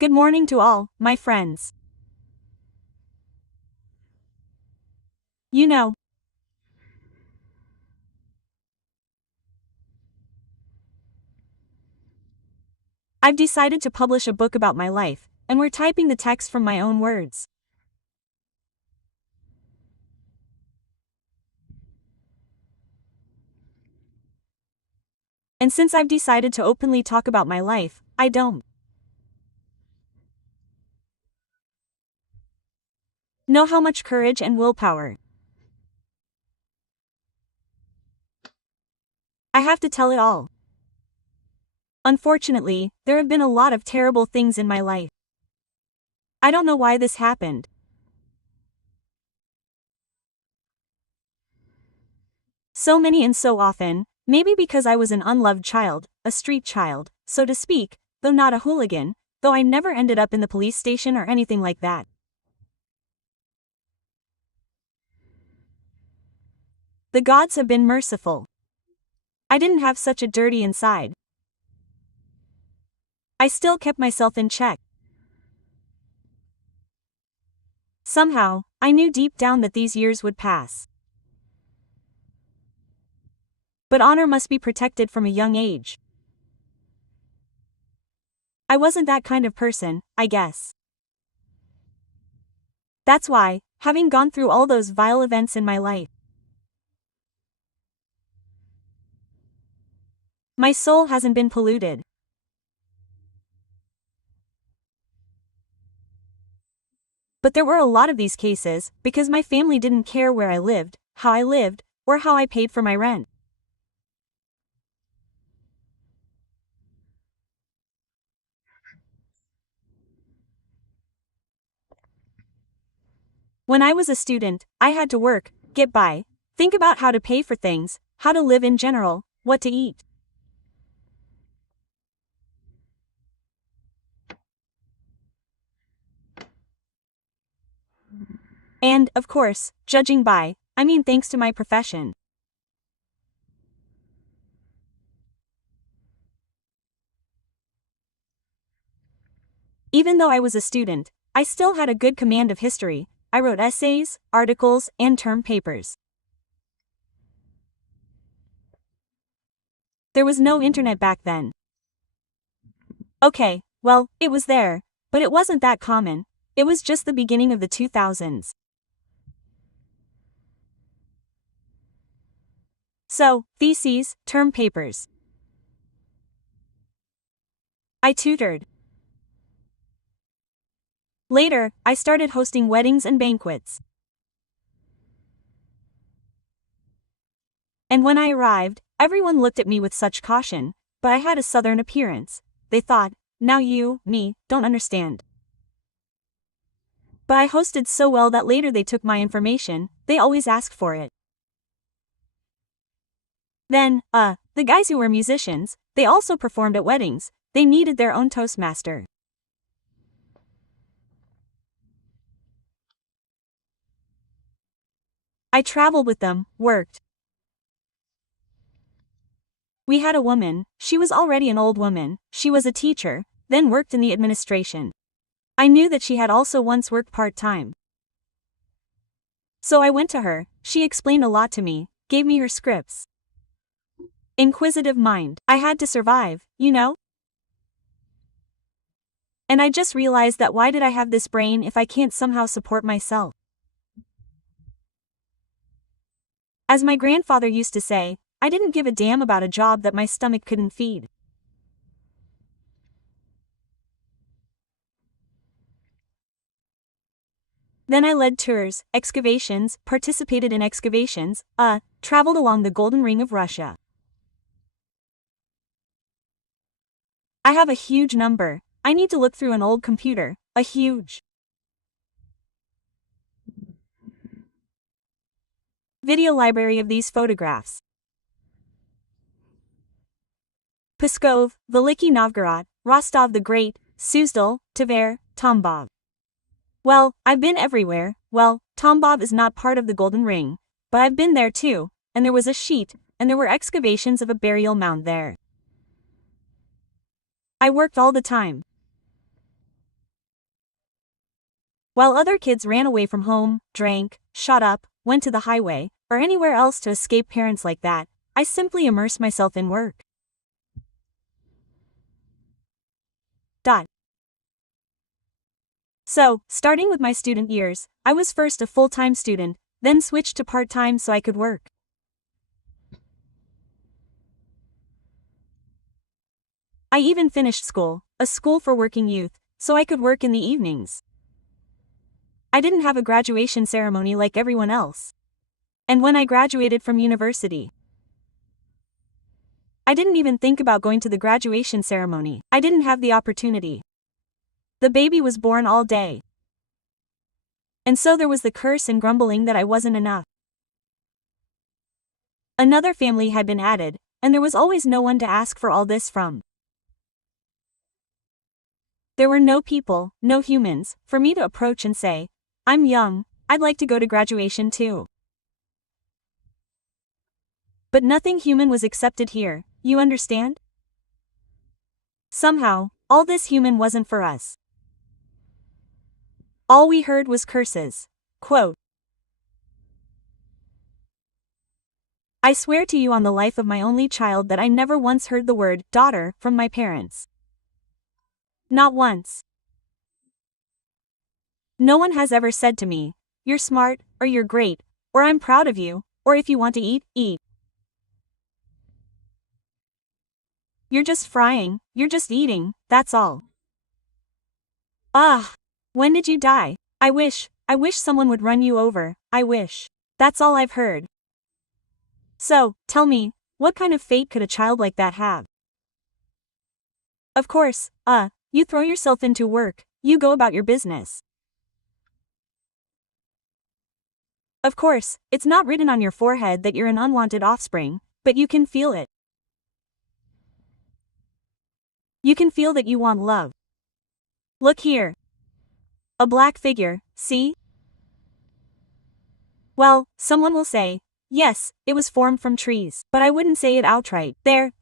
Good morning to all, my friends. You know, I've decided to publish a book about my life, and we're typing the text from my own words. And since I've decided to openly talk about my life, I don't know how much courage and willpower I have to tell it all. Unfortunately, there have been a lot of terrible things in my life. I don't know why this happened. So many and so often, maybe because I was an unloved child, a street child, so to speak, though not a hooligan, though I never ended up in the police station or anything like that. The gods have been merciful. I didn't have such a dirty inside. I still kept myself in check. Somehow, I knew deep down that these years would pass. But honor must be protected from a young age. I wasn't that kind of person, I guess. That's why, having gone through all those vile events in my life, my soul hasn't been polluted. But there were a lot of these cases, because my family didn't care where I lived, or how I paid for my rent. When I was a student, I had to work, get by, think about how to pay for things, how to live in general, what to eat. And, of course, judging by, I mean thanks to my profession. Even though I was a student, I still had a good command of history. I wrote essays, articles, and term papers. There was no internet back then. Okay, well, it was there, but it wasn't that common. It was just the beginning of the 2000s. So, theses, term papers. I tutored. Later, I started hosting weddings and banquets. And when I arrived, everyone looked at me with such caution, but I had a southern appearance. They thought, now you, me, don't understand. But I hosted so well that later they took my information, they always asked for it. Then, the guys who were musicians, they also performed at weddings, they needed their own toastmaster. I traveled with them, worked. We had a woman, she was already an old woman, she was a teacher, then worked in the administration. I knew that she had also once worked part-time. So I went to her, she explained a lot to me, gave me her scripts. Inquisitive mind, I had to survive, you know? And I just realized that why did I have this brain if I can't somehow support myself? As my grandfather used to say, I didn't give a damn about a job that my stomach couldn't feed. Then I led tours, excavations, participated in excavations, traveled along the Golden Ring of Russia. I have a huge number. I need to look through an old computer, a huge video library of these photographs. Pskov, Veliki Novgorod, Rostov the Great, Suzdal, Tver, Tambov. Well, I've been everywhere. Well, Tambov is not part of the Golden Ring, but I've been there too, and there was a sheet, and there were excavations of a burial mound there. I worked all the time. While other kids ran away from home, drank, shot up, went to the highway, or anywhere else to escape parents like that, I simply immersed myself in work. So, starting with my student years, I was first a full-time student, then switched to part-time so I could work. I even finished school, a school for working youth, so I could work in the evenings. I didn't have a graduation ceremony like everyone else. And when I graduated from university, I didn't even think about going to the graduation ceremony. I didn't have the opportunity. The baby was born all day. And so there was the curse and grumbling that I wasn't enough. Another family had been added, and there was always no one to ask for all this from. There were no people, no humans, for me to approach and say, I'm young, I'd like to go to graduation too. But nothing human was accepted here, you understand? Somehow, all this human wasn't for us. All we heard was curses. Quote, I swear to you on the life of my only child that I never once heard the word daughter from my parents. Not once. No one has ever said to me, you're smart, or you're great, or I'm proud of you, or if you want to eat, eat. You're just frying, you're just eating, that's all. Ah, when did you die? I wish someone would run you over, I wish. That's all I've heard. So, tell me, what kind of fate could a child like that have? Of course, you throw yourself into work, you go about your business. Of course, it's not written on your forehead that you're an unwanted offspring, but you can feel it. You can feel that you want love. Look here. A black figure, see? Well, someone will say, yes, it was formed from trees, but I wouldn't say it outright. There.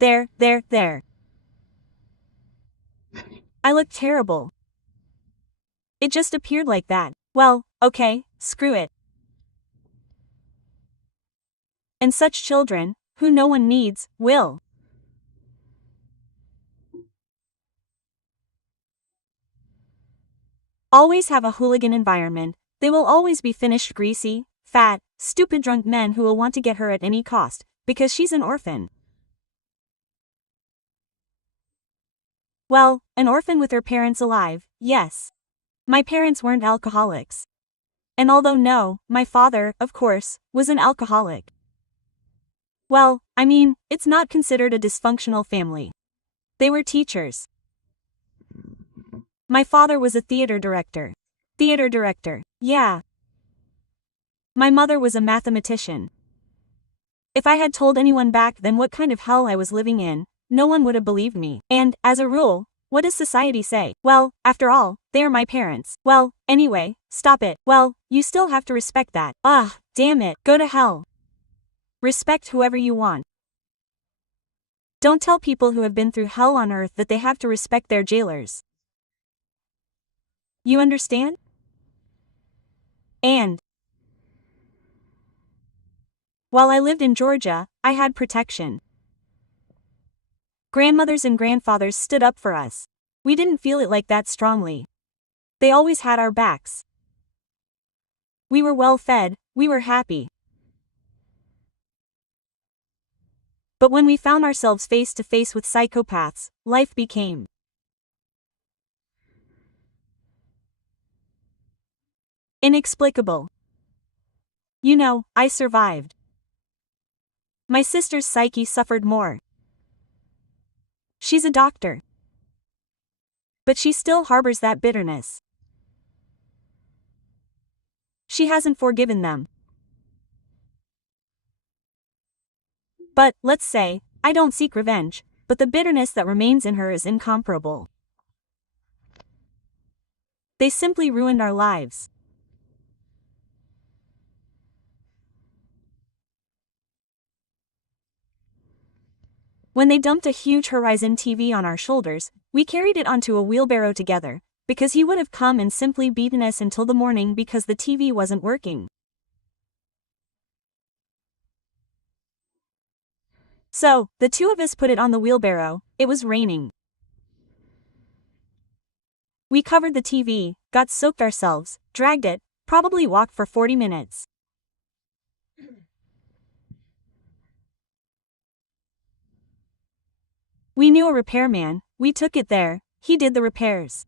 I look terrible. It just appeared like that. Well, okay, screw it. And such children, who no one needs, will. Always have a hooligan environment, they will always be finished greasy, fat, stupid drunk men who will want to get her at any cost, because she's an orphan. Well, an orphan with her parents alive, yes. My parents weren't alcoholics. And although no, my father, of course, was an alcoholic. Well, I mean, it's not considered a dysfunctional family. They were teachers. My father was a theater director. Yeah. My mother was a mathematician. If I had told anyone back then what kind of hell I was living in, no one would have believed me. And, as a rule, what does society say? Well, after all, they are my parents. Well, anyway, stop it. Well, you still have to respect that. Damn it, go to hell. Respect whoever you want. Don't tell people who have been through hell on earth that they have to respect their jailers. You understand? And while I lived in Georgia, I had protection. Grandmothers and grandfathers stood up for us. We didn't feel it like that strongly. They always had our backs. We were well fed, we were happy. But when we found ourselves face to face with psychopaths, life became inexplicable. You know, I survived. My sister's psyche suffered more. She's a doctor. But she still harbors that bitterness. She hasn't forgiven them. But, let's say, I don't seek revenge, but the bitterness that remains in her is incomparable. They simply ruined our lives. When they dumped a huge Horizon TV on our shoulders, we carried it onto a wheelbarrow together, because he would have come and simply beaten us until the morning because the TV wasn't working. So, the two of us put it on the wheelbarrow. It was raining. We covered the TV, got soaked ourselves, dragged it, probably walked for 40 minutes. We knew a repairman, we took it there, he did the repairs.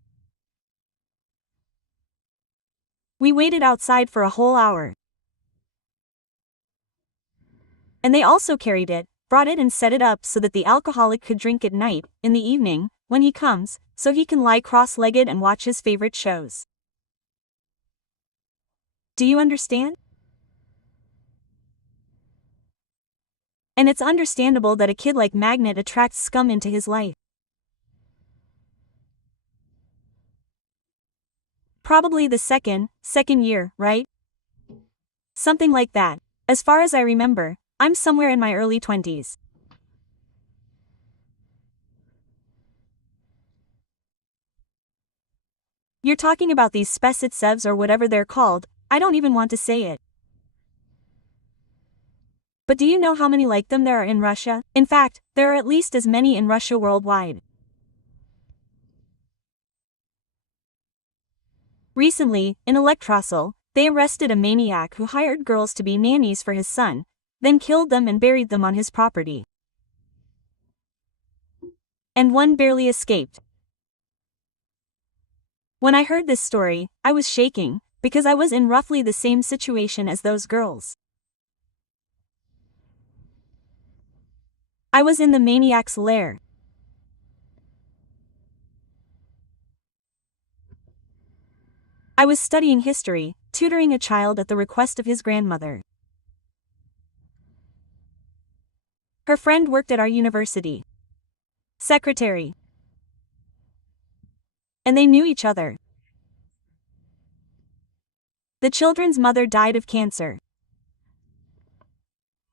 We waited outside for a whole hour. And they also carried it, brought it and set it up so that the alcoholic could drink at night, in the evening, when he comes, so he can lie cross-legged and watch his favorite shows. Do you understand? And it's understandable that a kid like Magnet attracts scum into his life. Probably the second year, right? Something like that. As far as I remember, I'm somewhere in my early 20s. You're talking about these spesitsevs or whatever they're called, I don't even want to say it. But do you know how many like them there are in Russia? In fact, there are at least as many in Russia worldwide. Recently, in Elektrosol, they arrested a maniac who hired girls to be nannies for his son, then killed them and buried them on his property. And one barely escaped. When I heard this story, I was shaking, because I was in roughly the same situation as those girls. I was in the maniac's lair. I was studying history, tutoring a child at the request of his grandmother. Her friend worked at our university. Secretary. And they knew each other. The children's mother died of cancer.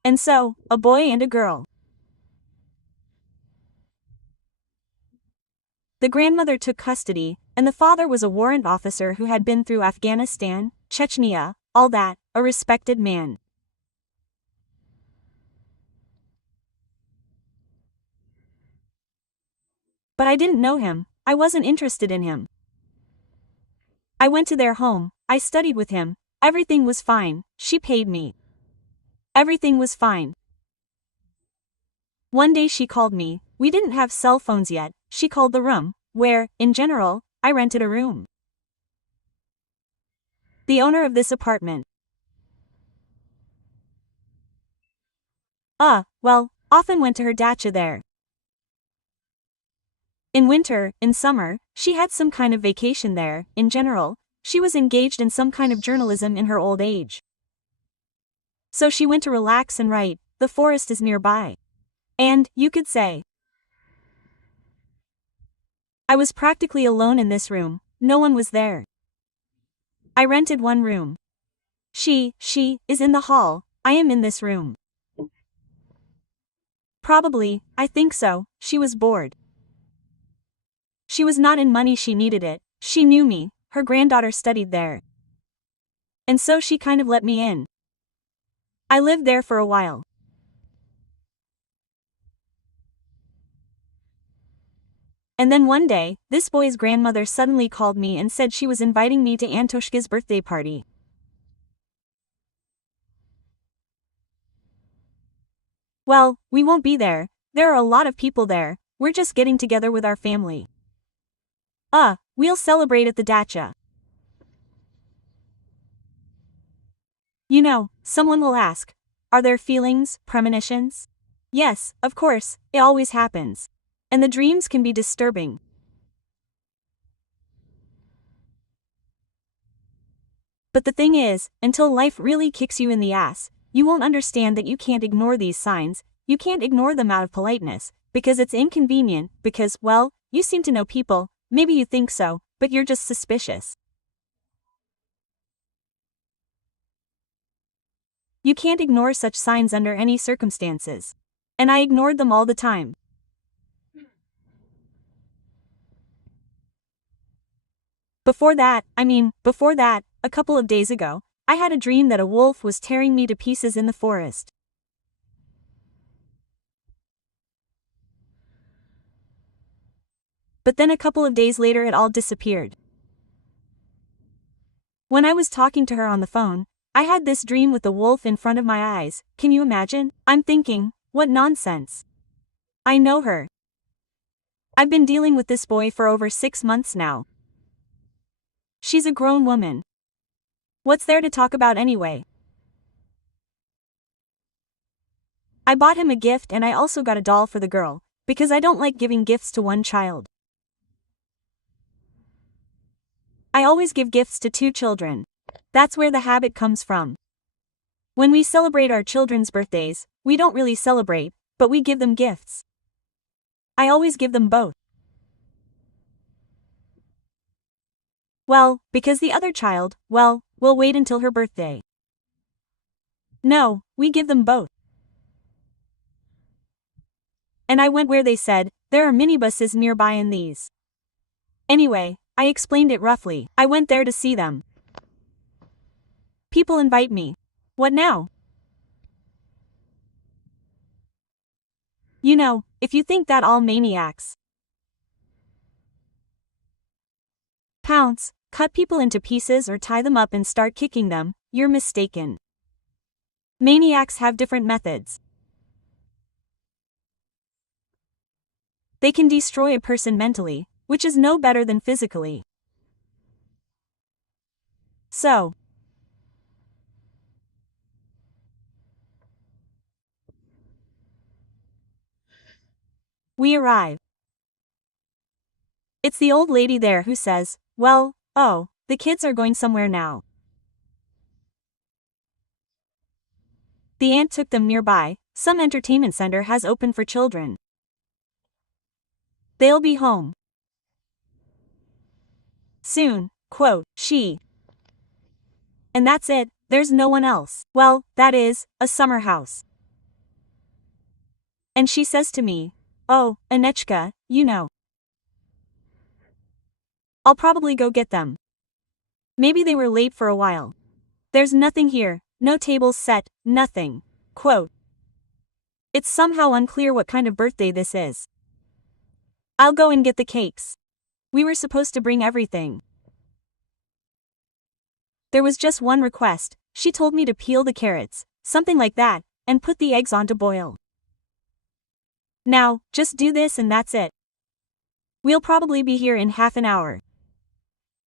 And so, a boy and a girl. The grandmother took custody, and the father was a warrant officer who had been through Afghanistan, Chechnya, all that, a respected man. But I didn't know him, I wasn't interested in him. I went to their home, I studied with him, everything was fine, she paid me. Everything was fine. One day she called me, we didn't have cell phones yet, she called the room, where, in general, I rented a room. The owner of this apartment. Well, often went to her dacha there. In winter, in summer, she had some kind of vacation there, in general, she was engaged in some kind of journalism in her old age. So she went to relax and write, the forest is nearby. And, you could say, I was practically alone in this room, no one was there. I rented one room. She is in the hall, I am in this room. Probably, I think so, she was bored. She was not in money, she needed it, she knew me, her granddaughter studied there. And so she kind of let me in. I lived there for a while. And then one day, this boy's grandmother suddenly called me and said she was inviting me to Antoshka's birthday party. Well, we won't be there, there are a lot of people there, we're just getting together with our family. We'll celebrate at the dacha. You know, someone will ask, are there feelings, premonitions? Yes, of course, it always happens. And the dreams can be disturbing. But the thing is, until life really kicks you in the ass, you won't understand that you can't ignore these signs, you can't ignore them out of politeness, because it's inconvenient, because, well, you seem to know people, maybe you think so, but you're just suspicious. You can't ignore such signs under any circumstances. And I ignored them all the time. Before that, a couple of days ago, I had a dream that a wolf was tearing me to pieces in the forest. But then a couple of days later it all disappeared. When I was talking to her on the phone, I had this dream with the wolf in front of my eyes. Can you imagine? I'm thinking, what nonsense. I know her. I've been dealing with this boy for over 6 months now. She's a grown woman. What's there to talk about anyway? I bought him a gift and I also got a doll for the girl, because I don't like giving gifts to one child. I always give gifts to 2 children. That's where the habit comes from. When we celebrate our children's birthdays, we don't really celebrate, but we give them gifts. I always give them both. Well, because the other child, well, we'll wait until her birthday. No, we give them both. And I went where they said, there are minibuses nearby in these. Anyway, I explained it roughly. I went there to see them. People invite me. What now? You know, if you think that all maniacs pounce, cut people into pieces or tie them up and start kicking them, you're mistaken. Maniacs have different methods. They can destroy a person mentally, which is no better than physically. So, we arrive. It's the old lady there who says, well, oh, the kids are going somewhere now. The aunt took them nearby, some entertainment center has opened for children. They'll be home soon, quote, she. And that's it, there's no one else. Well, that is, a summer house. And she says to me, oh, Anechka, you know. I'll probably go get them. Maybe they were late for a while. There's nothing here, no tables set, nothing. Quote. It's somehow unclear what kind of birthday this is. I'll go and get the cakes. We were supposed to bring everything. There was just one request, she told me to peel the carrots, something like that, and put the eggs on to boil. Now, just do this and that's it. We'll probably be here in half an hour.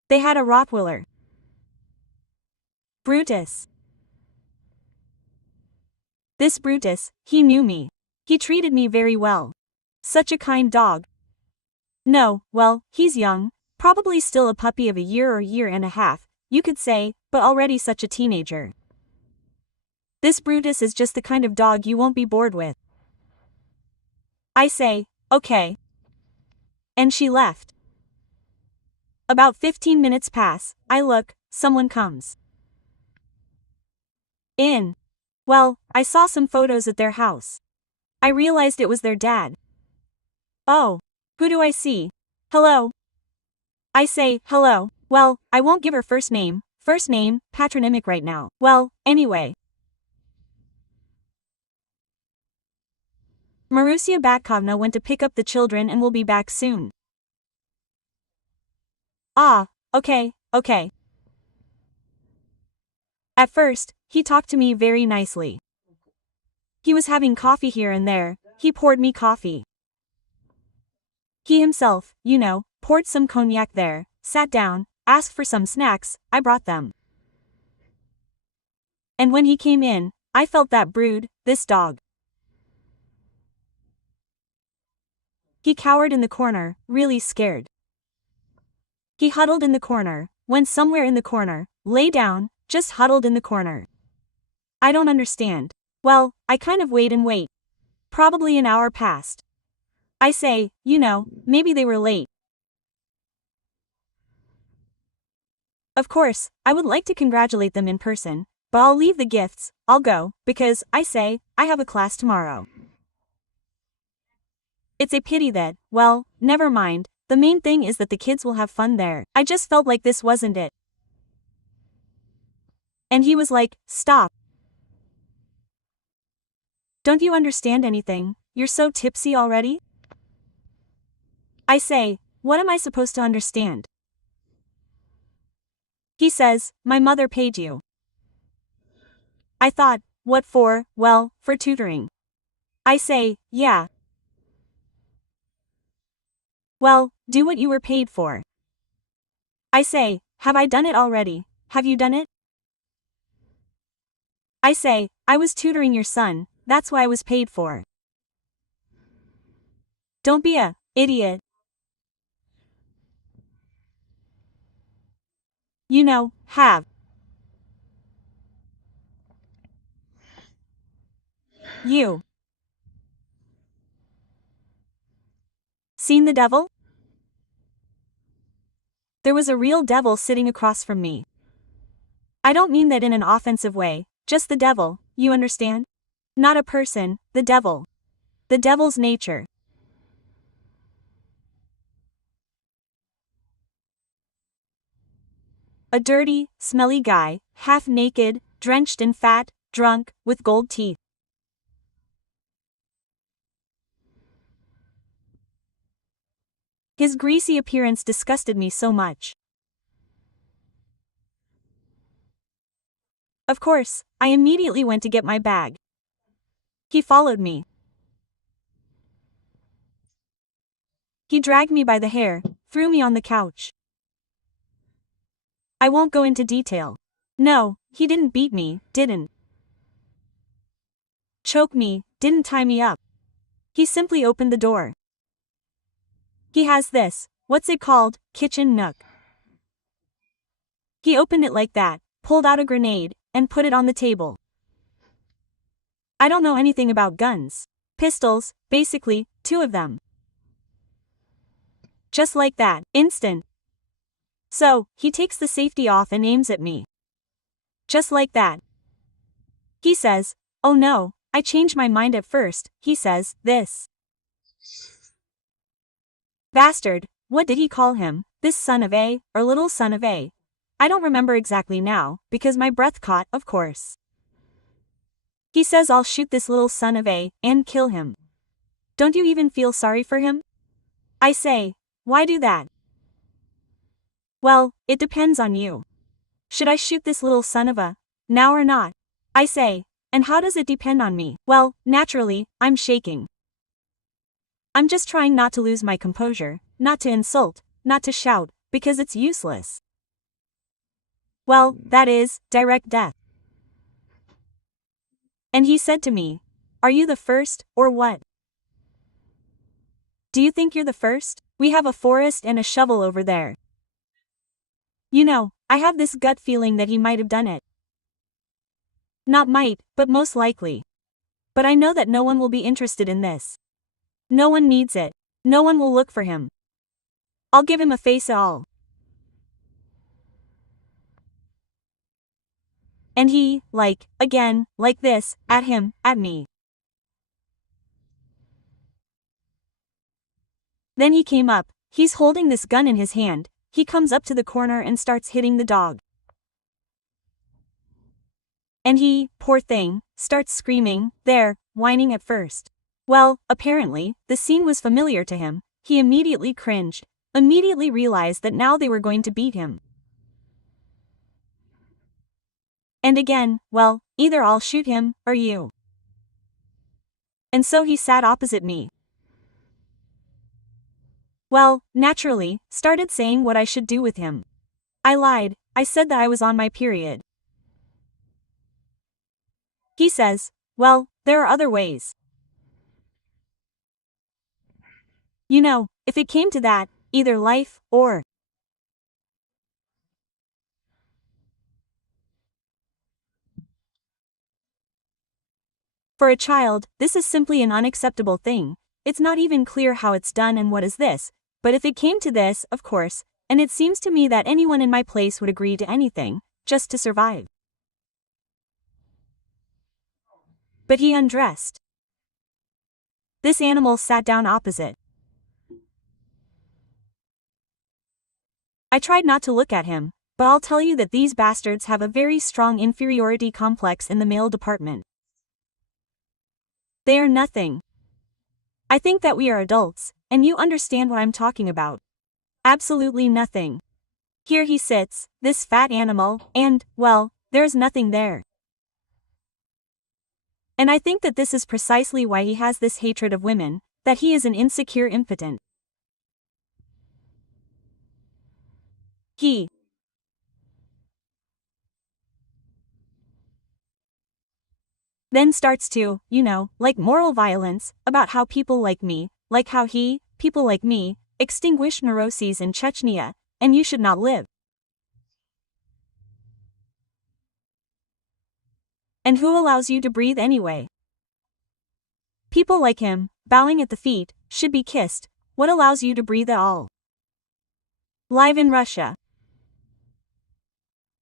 They had a Rottweiler. Brutus. This Brutus, he knew me. He treated me very well. Such a kind dog. No, well, he's young, probably still a puppy of a year or year and a half, you could say, but already such a teenager. This Brutus is just the kind of dog you won't be bored with. I say, okay. And she left. About 15 minutes pass, I look, someone comes in. Well, I saw some photos at their house. I realized it was their dad. Oh, who do I see? Hello. I say, hello. Well, I won't give her first name, patronymic right now. Well, anyway. Marusia Batkovna went to pick up the children and will be back soon. Ah, okay. At first, he talked to me very nicely. He was having coffee here and there, he poured me coffee. He himself, you know, poured some cognac there, sat down, asked for some snacks, I brought them. And when he came in, I felt that brood, this dog. He cowered in the corner, really scared. He huddled in the corner, went somewhere in the corner, lay down, just huddled in the corner. I don't understand. Well, I kind of wait and wait. Probably an hour passed. I say, you know, maybe they were late. Of course, I would like to congratulate them in person, but I'll leave the gifts, I'll go, because, I say, I have a class tomorrow. It's a pity that, well, never mind, The main thing is that the kids will have fun there. I just felt like this wasn't it. And he was like, stop. Don't you understand anything? You're so tipsy already? I say, what am I supposed to understand? He says, my mother paid you. I thought, what for? Well, for tutoring. I say, yeah. Well, do what you were paid for. I say, have I done it already? Have you done it? I say, I was tutoring your son, that's why I was paid for. Don't be a idiot. You know, have you seen the devil? There was a real devil sitting across from me. I don't mean that in an offensive way, just the devil, you understand? Not a person, the devil. The devil's nature. A dirty, smelly guy, half naked, drenched in fat, drunk, with gold teeth. His greasy appearance disgusted me so much. Of course, I immediately went to get my bag. He followed me. He dragged me by the hair, threw me on the couch. I won't go into detail. No, he didn't beat me, didn't choke me, didn't tie me up. He simply opened the door. He has this, what's it called, kitchen nook. He opened it like that, pulled out a grenade, and put it on the table. I don't know anything about guns. Pistols, basically, 2 of them. Just like that, instant. So, he takes the safety off and aims at me. Just like that. He says, oh no, I changed my mind at first, he says, this bastard, what did he call him, this son of A, or little son of A? I don't remember exactly now, because my breath caught, of course. He says I'll shoot this little son of A, and kill him. Don't you even feel sorry for him? I say, why do that? Well, it depends on you. Should I shoot this little son of a, now or not? I say, and how does it depend on me? Well, naturally, I'm shaking. I'm just trying not to lose my composure, not to insult, not to shout, because it's useless. Well, that is, direct death. And he said to me, are you the first, or what? Do you think you're the first? We have a forest and a shovel over there. You know, I have this gut feeling that he might have done it. Not might, but most likely. But I know that no one will be interested in this. No one needs it. No one will look for him. I'll give him a face all. And he, like, again, like this, at him, at me. Then he came up, he's holding this gun in his hand, he comes up to the corner and starts hitting the dog. And he, poor thing, starts screaming, there, whining at first. Well, apparently, the scene was familiar to him, he immediately cringed, immediately realized that now they were going to beat him. And again, well, either I'll shoot him, or you. And so he sat opposite me. Well, naturally, started saying what I should do with him. I lied, I said that I was on my period. He says, well, there are other ways. You know, if it came to that, either life, or for a child, this is simply an unacceptable thing. It's not even clear how it's done and what is this, but if it came to this, of course, and it seems to me that anyone in my place would agree to anything, just to survive. But he undressed. This animal sat down opposite. I tried not to look at him, but I'll tell you that these bastards have a very strong inferiority complex in the male department. They are nothing. I think that we are adults, and you understand what I'm talking about. Absolutely nothing. Here he sits, this fat animal, and, well, there's nothing there. And I think that this is precisely why he has this hatred of women, that he is an insecure impotent. He then starts to, like moral violence, about how people like me, like how people like me, extinguish neuroses in Chechnya, and you should not live. And who allows you to breathe anyway? People like him, bowing at the feet, should be kissed. What allows you to breathe at all? Live in Russia.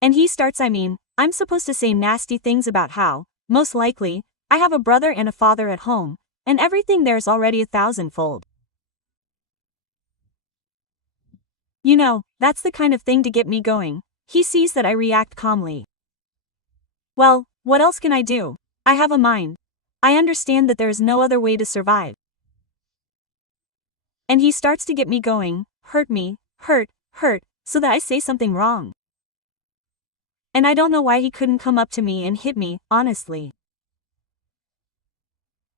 And he starts, I'm supposed to say nasty things about how, most likely, I have a brother and a father at home, and everything there's already 1,000-fold. That's the kind of thing to get me going. He sees that I react calmly. Well, what else can I do? I have a mind. I understand that there is no other way to survive. And he starts to get me going, hurt me, hurt, so that I say something wrong. And I don't know why he couldn't come up to me and hit me, honestly.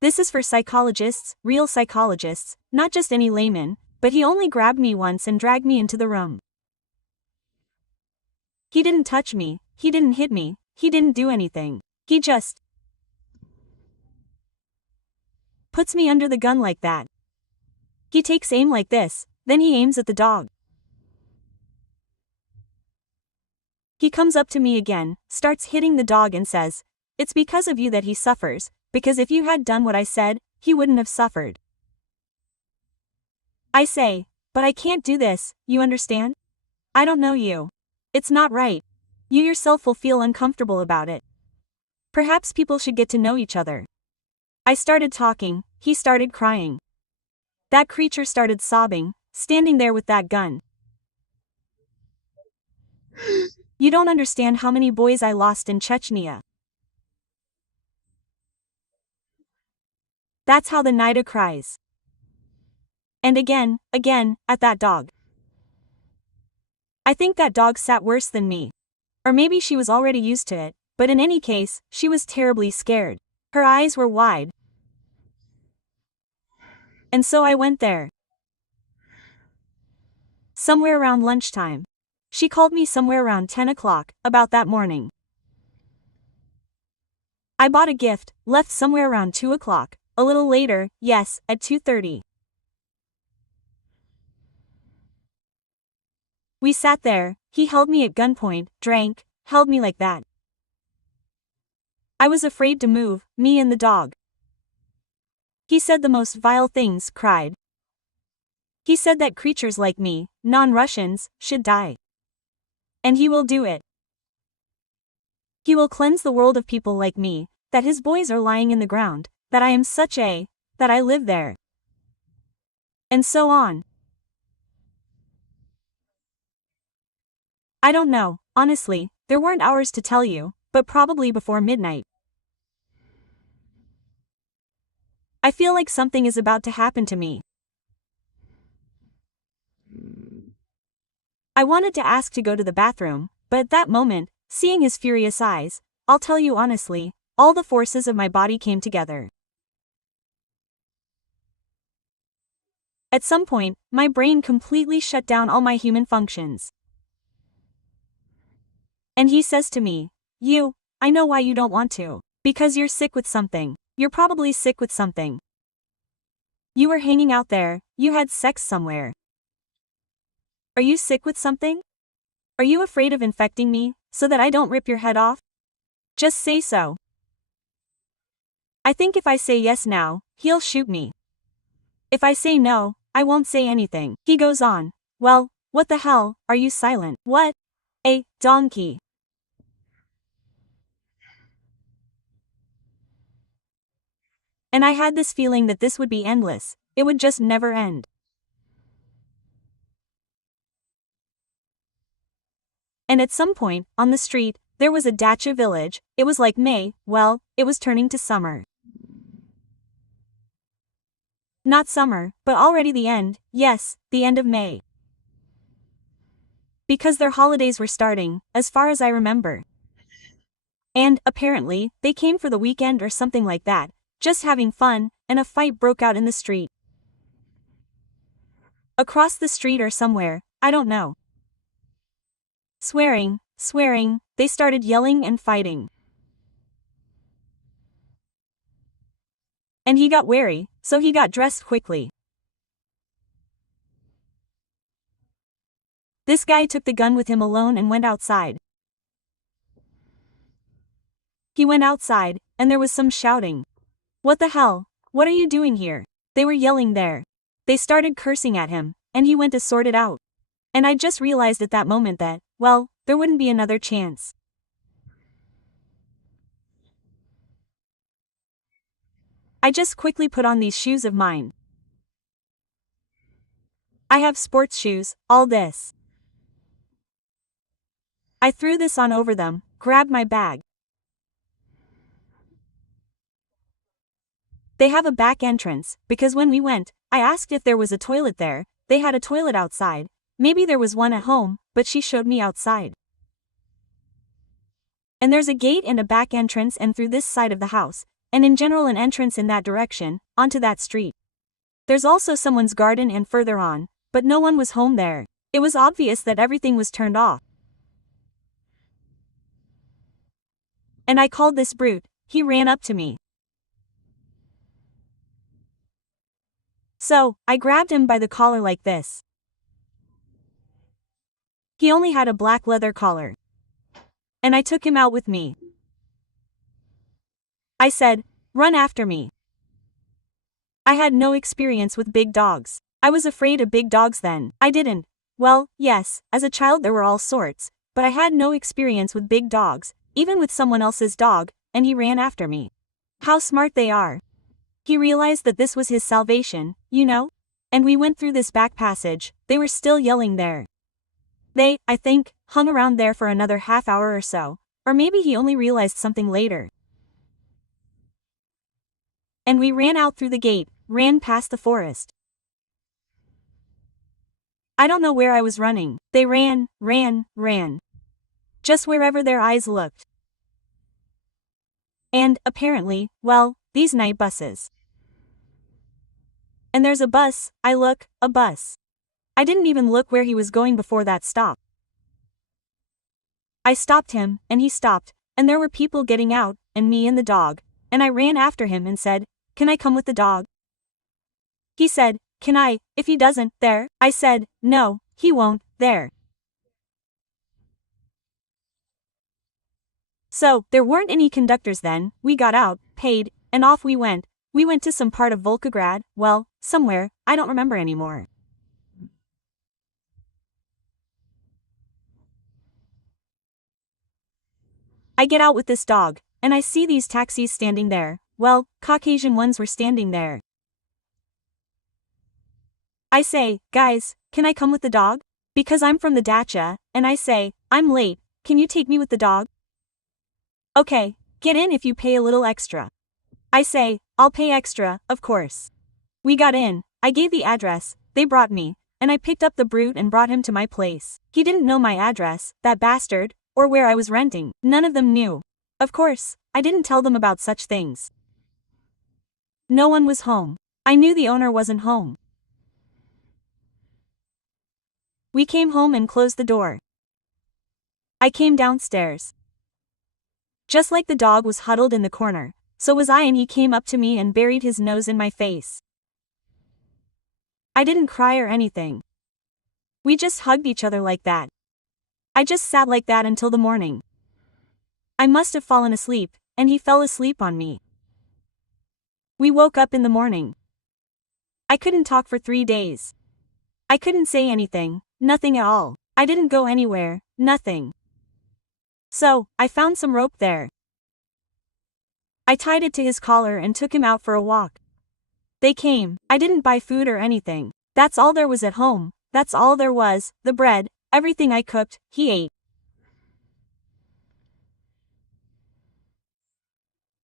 This is for psychologists, real psychologists, not just any layman, but he only grabbed me once and dragged me into the room. He didn't touch me, he didn't hit me, he didn't do anything. He just puts me under the gun like that. He takes aim like this, then he aims at the dog. He comes up to me again, starts hitting the dog and says, "It's because of you that he suffers, because if you had done what I said, he wouldn't have suffered." I say, "But I can't do this, you understand? I don't know you. It's not right. You yourself will feel uncomfortable about it. Perhaps people should get to know each other." I started talking, he started crying. That creature started sobbing, standing there with that gun. You don't understand how many boys I lost in Chechnya. That's how the Nida cries. And again, at that dog. I think that dog sat worse than me. Or maybe she was already used to it, but in any case, she was terribly scared. Her eyes were wide. And so I went there. Somewhere around lunchtime. She called me somewhere around 10 o'clock, about that morning. I bought a gift, left somewhere around 2 o'clock, a little later, yes, at 2:30. We sat there, he held me at gunpoint, drank, held me like that. I was afraid to move, me and the dog. He said the most vile things, cried. He said that creatures like me, non-Russians, should die. And he will do it. He will cleanse the world of people like me, that his boys are lying in the ground, that I am that I live there. And so on. I don't know, honestly, there weren't hours to tell you, but probably before midnight. I feel like something is about to happen to me. I wanted to ask to go to the bathroom, but at that moment, seeing his furious eyes, I'll tell you honestly, all the forces of my body came together. At some point, my brain completely shut down all my human functions. And he says to me, I know why you don't want to. Because you're sick with something. You're probably sick with something. You were hanging out there, you had sex somewhere. Are you sick with something? Are you afraid of infecting me, so that I don't rip your head off? Just say so. I think if I say yes now, he'll shoot me. If I say no, I won't say anything. He goes on, well, what the hell, are you silent? What? A donkey. And I had this feeling that this would be endless, it would just never end. And at some point, on the street, there was a dacha village. It was like May, well, it was turning to summer. Not summer, but already the end, yes, the end of May. Because their holidays were starting, as far as I remember. And, apparently, they came for the weekend or something like that, just having fun, and a fight broke out in the street. Across the street or somewhere, I don't know. Swearing, they started yelling and fighting. And he got wary, so he got dressed quickly. This guy took the gun with him alone and went outside. He went outside, and there was some shouting. What the hell? What are you doing here? They were yelling there. They started cursing at him, and he went to sort it out. And I just realized at that moment that, well, there wouldn't be another chance. I just quickly put on these shoes of mine. I have sports shoes, all this. I threw this on over them, grabbed my bag. They have a back entrance, because when we went, I asked if there was a toilet there. They had a toilet outside. Maybe there was one at home, but she showed me outside. And there's a gate and a back entrance and through this side of the house, and in general an entrance in that direction, onto that street. There's also someone's garden and further on, but no one was home there. It was obvious that everything was turned off. And I called this brute. He ran up to me. So, I grabbed him by the collar like this. He only had a black leather collar. And I took him out with me. I said, "Run after me." I had no experience with big dogs. I was afraid of big dogs then. I didn't. Well, yes, as a child there were all sorts, but I had no experience with big dogs, even with someone else's dog, and he ran after me. How smart they are. He realized that this was his salvation, you know? And we went through this back passage. They were still yelling there. They, I think, hung around there for another half hour or so, or maybe he only realized something later. And we ran out through the gate, ran past the forest. I don't know where I was running. They ran. Just wherever their eyes looked. And, apparently, well, these night buses. And there's a bus, a bus. I didn't even look where he was going before that stop. I stopped him, and he stopped, and there were people getting out, and me and the dog, and I ran after him and said, "Can I come with the dog?" He said, "Can I, if he doesn't, there?" I said, "No, he won't, there." So, there weren't any conductors then. We got out, paid, and off we went. We went to some part of Volgograd, well, somewhere, I don't remember anymore. I get out with this dog, and I see these taxis standing there. Well, Caucasian ones were standing there. I say, "Guys, can I come with the dog?" Because I'm from the dacha, and I say, "I'm late, can you take me with the dog?" "Okay, get in if you pay a little extra." I say, "I'll pay extra, of course." We got in, I gave the address, they brought me, and I picked up the brute and brought him to my place. He didn't know my address, that bastard, or where I was renting. None of them knew. Of course, I didn't tell them about such things. No one was home. I knew the owner wasn't home. We came home and closed the door. I came downstairs. Just like the dog was huddled in the corner, so was I, and he came up to me and buried his nose in my face. I didn't cry or anything. We just hugged each other like that. I just sat like that until the morning. I must have fallen asleep, and he fell asleep on me. We woke up in the morning. I couldn't talk for 3 days. I couldn't say anything, nothing at all. I didn't go anywhere, nothing. So, I found some rope there. I tied it to his collar and took him out for a walk. They came. I didn't buy food or anything. That's all there was at home. That's all there was, the bread, everything I cooked, he ate.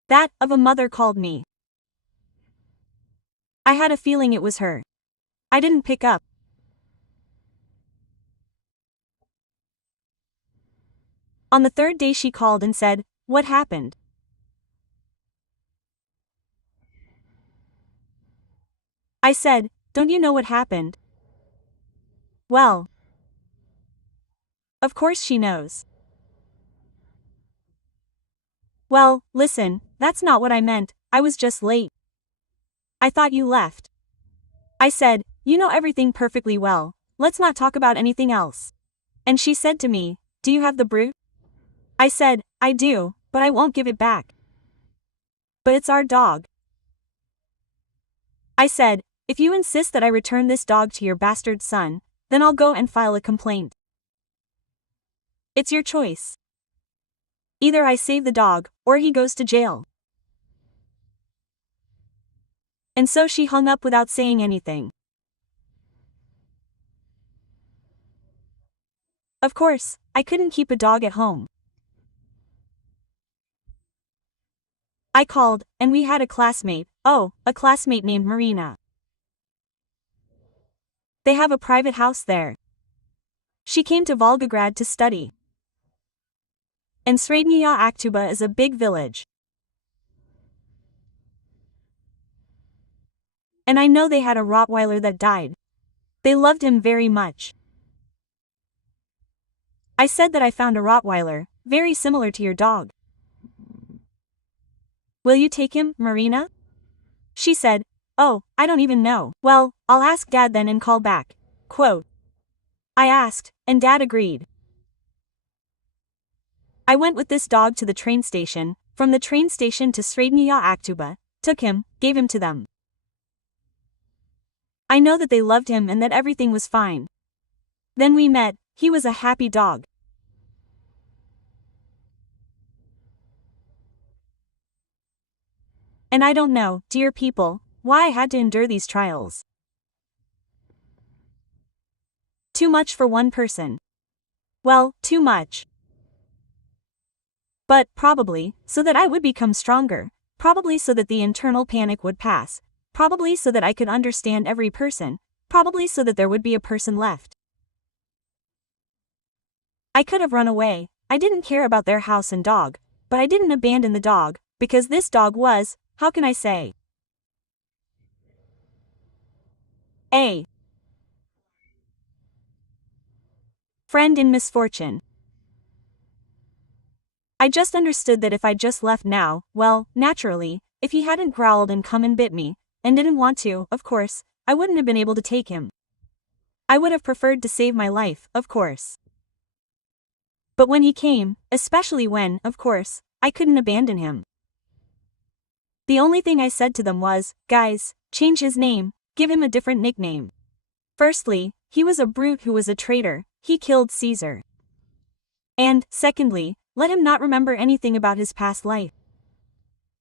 That of a mother called me. I had a feeling it was her. I didn't pick up. On the third day she called and said, "What happened?" I said, "Don't you know what happened?" Well, of course she knows. Well, listen, that's not what I meant, I was just late. I thought you left. I said, "You know everything perfectly well, let's not talk about anything else." And she said to me, "Do you have the brute?" I said, "I do, but I won't give it back." "But it's our dog." I said, "If you insist that I return this dog to your bastard son, then I'll go and file a complaint. It's your choice. Either I save the dog, or he goes to jail." And so she hung up without saying anything. Of course, I couldn't keep a dog at home. I called, and we had a classmate named Marina. They have a private house there. She came to Volgograd to study. And Srednaya Aktuba is a big village. And I know they had a Rottweiler that died. They loved him very much. I said that I found a Rottweiler, very similar to your dog. "Will you take him, Marina?" She said, "Oh, I don't even know." "Well, I'll ask Dad then and call back." Quote. I asked, and Dad agreed. I went with this dog to the train station, from the train station to Srednaya Aktuba, took him, gave him to them. I know that they loved him and that everything was fine. Then we met, he was a happy dog. And I don't know, dear people, why I had to endure these trials. Too much for one person. Well, too much. But, probably, so that I would become stronger, probably so that the internal panic would pass, probably so that I could understand every person, probably so that there would be a person left. I could have run away, I didn't care about their house and dog, but I didn't abandon the dog, because this dog was, how can I say, a friend in misfortune. I just understood that if I just left now, well, naturally, if he hadn't growled and come and bit me, and didn't want to, of course, I wouldn't have been able to take him. I would have preferred to save my life, of course. But when he came, especially when, of course, I couldn't abandon him. The only thing I said to them was, "Guys, change his name, give him a different nickname." Firstly, he was a brute who was a traitor, he killed Caesar. And, secondly, let him not remember anything about his past life.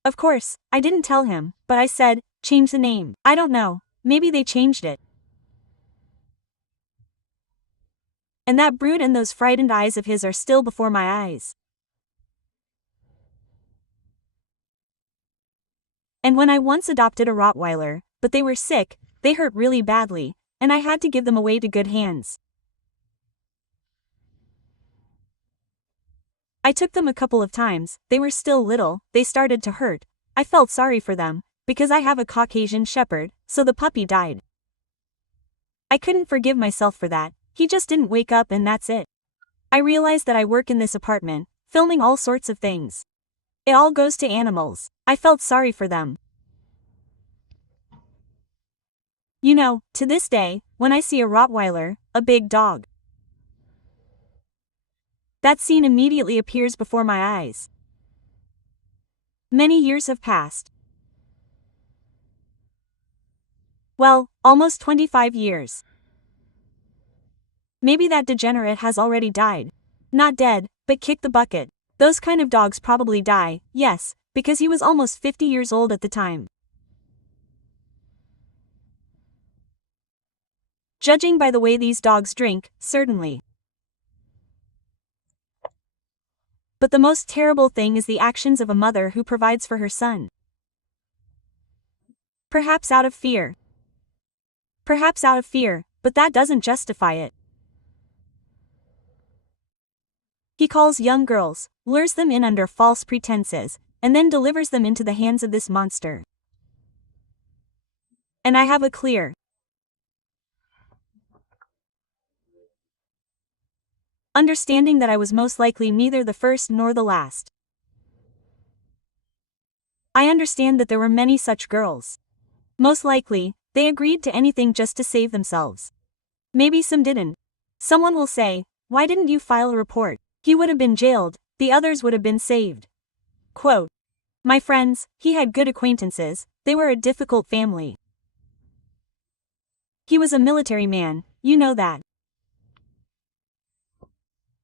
Of course, I didn't tell him, but I said, change the name. I don't know, maybe they changed it. And that brute and those frightened eyes of his are still before my eyes. And when I once adopted a Rottweiler, but they were sick, they hurt really badly, and I had to give them away to good hands. I took them a couple of times, they were still little, they started to hurt, I felt sorry for them, because I have a Caucasian Shepherd, so the puppy died. I couldn't forgive myself for that, he just didn't wake up and that's it. I realized that I work in this apartment, filming all sorts of things. It all goes to animals, I felt sorry for them. You know, to this day, when I see a Rottweiler, a big dog, that scene immediately appears before my eyes. Many years have passed. Well, almost 25 years. Maybe that degenerate has already died. Not dead, but kicked the bucket. Those kind of dogs probably die, yes, because he was almost 50 years old at the time. Judging by the way these dogs drink, certainly. But the most terrible thing is the actions of a mother who provides for her son. Perhaps out of fear. Perhaps out of fear, but that doesn't justify it. He calls young girls, lures them in under false pretenses, and then delivers them into the hands of this monster. And I have a clear understanding that I was most likely neither the first nor the last. I understand that there were many such girls. Most likely, they agreed to anything just to save themselves. Maybe some didn't. Someone will say, "Why didn't you file a report? He would have been jailed, the others would have been saved." Quote. My friends, he had good acquaintances, they were a difficult family. He was a military man, you know that.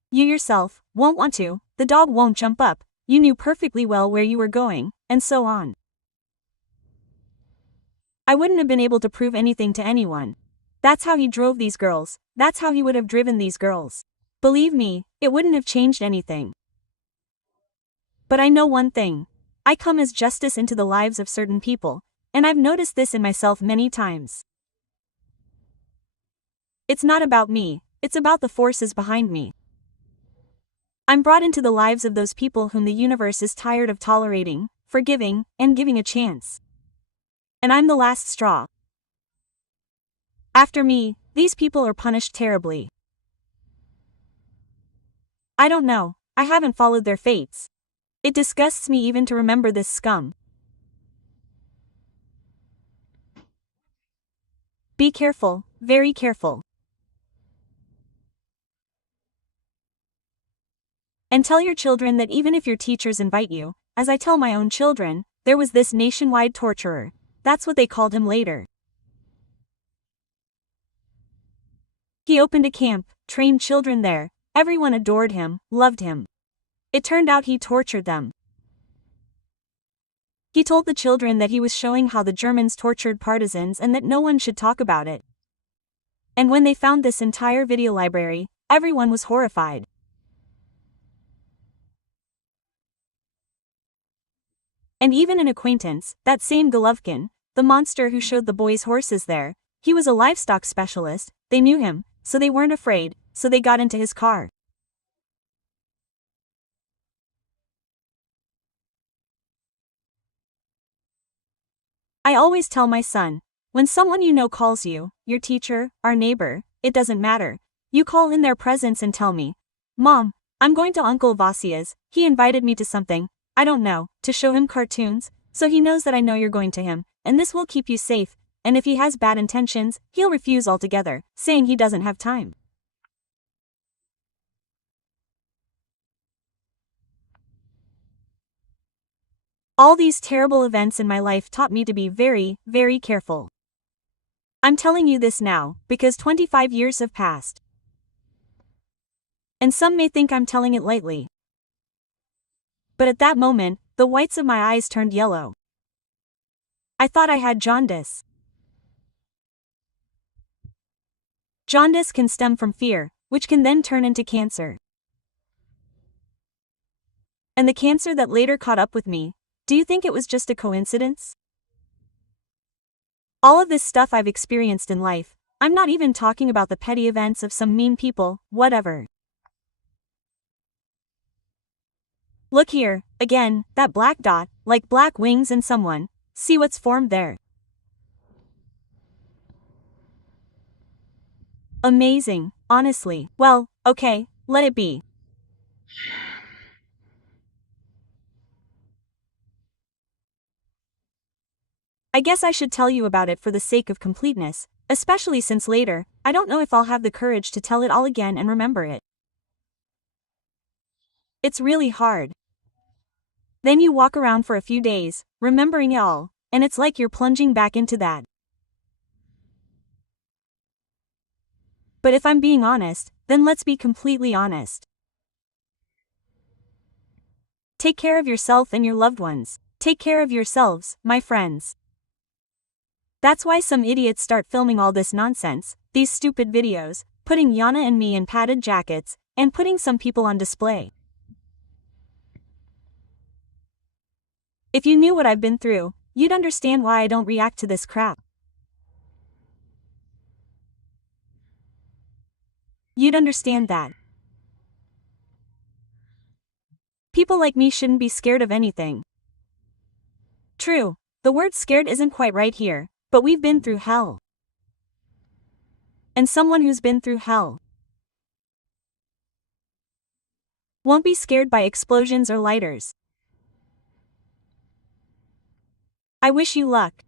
You yourself won't want to, the dog won't jump up, you knew perfectly well where you were going, and so on. I wouldn't have been able to prove anything to anyone. That's how he drove these girls, that's how he would have driven these girls. Believe me, it wouldn't have changed anything. But I know one thing. I come as justice into the lives of certain people, and I've noticed this in myself many times. It's not about me, it's about the forces behind me. I'm brought into the lives of those people whom the universe is tired of tolerating, forgiving, and giving a chance. And I'm the last straw. After me, these people are punished terribly. I don't know, I haven't followed their fates. It disgusts me even to remember this scum. Be careful, very careful. And tell your children that even if your teachers invite you, as I tell my own children, there was this nationwide torturer. That's what they called him later. He opened a camp, trained children there, everyone adored him, loved him. It turned out he tortured them. He told the children that he was showing how the Germans tortured partisans and that no one should talk about it. And when they found this entire video library, everyone was horrified. And even an acquaintance, that same Golovkin, the monster who showed the boys horses there, he was a livestock specialist, they knew him, so they weren't afraid, so they got into his car. I always tell my son, when someone you know calls you, your teacher, our neighbor, it doesn't matter, you call in their presence and tell me, "Mom, I'm going to Uncle Vasia's, he invited me to something, I don't know, to show him cartoons, so he knows that I know you're going to him, and this will keep you safe, and if he has bad intentions, he'll refuse altogether, saying he doesn't have time." All these terrible events in my life taught me to be very, very careful. I'm telling you this now, because 25 years have passed. And some may think I'm telling it lightly. But at that moment, the whites of my eyes turned yellow. I thought I had jaundice. Jaundice can stem from fear, which can then turn into cancer. And the cancer that later caught up with me, do you think it was just a coincidence? All of this stuff I've experienced in life, I'm not even talking about the petty events of some mean people, whatever. Look here, again, that black dot, like black wings and someone, see what's formed there. Amazing, honestly. Well, okay, let it be. I guess I should tell you about it for the sake of completeness, especially since later, I don't know if I'll have the courage to tell it all again and remember it. It's really hard. Then you walk around for a few days, remembering it all, and it's like you're plunging back into that. But if I'm being honest, then let's be completely honest. Take care of yourself and your loved ones. Take care of yourselves, my friends. That's why some idiots start filming all this nonsense, these stupid videos, putting Yana and me in padded jackets, and putting some people on display. If you knew what I've been through, you'd understand why I don't react to this crap. You'd understand that people like me shouldn't be scared of anything. True, the word scared isn't quite right here, but we've been through hell. And someone who's been through hell won't be scared by explosions or lighters. I wish you luck.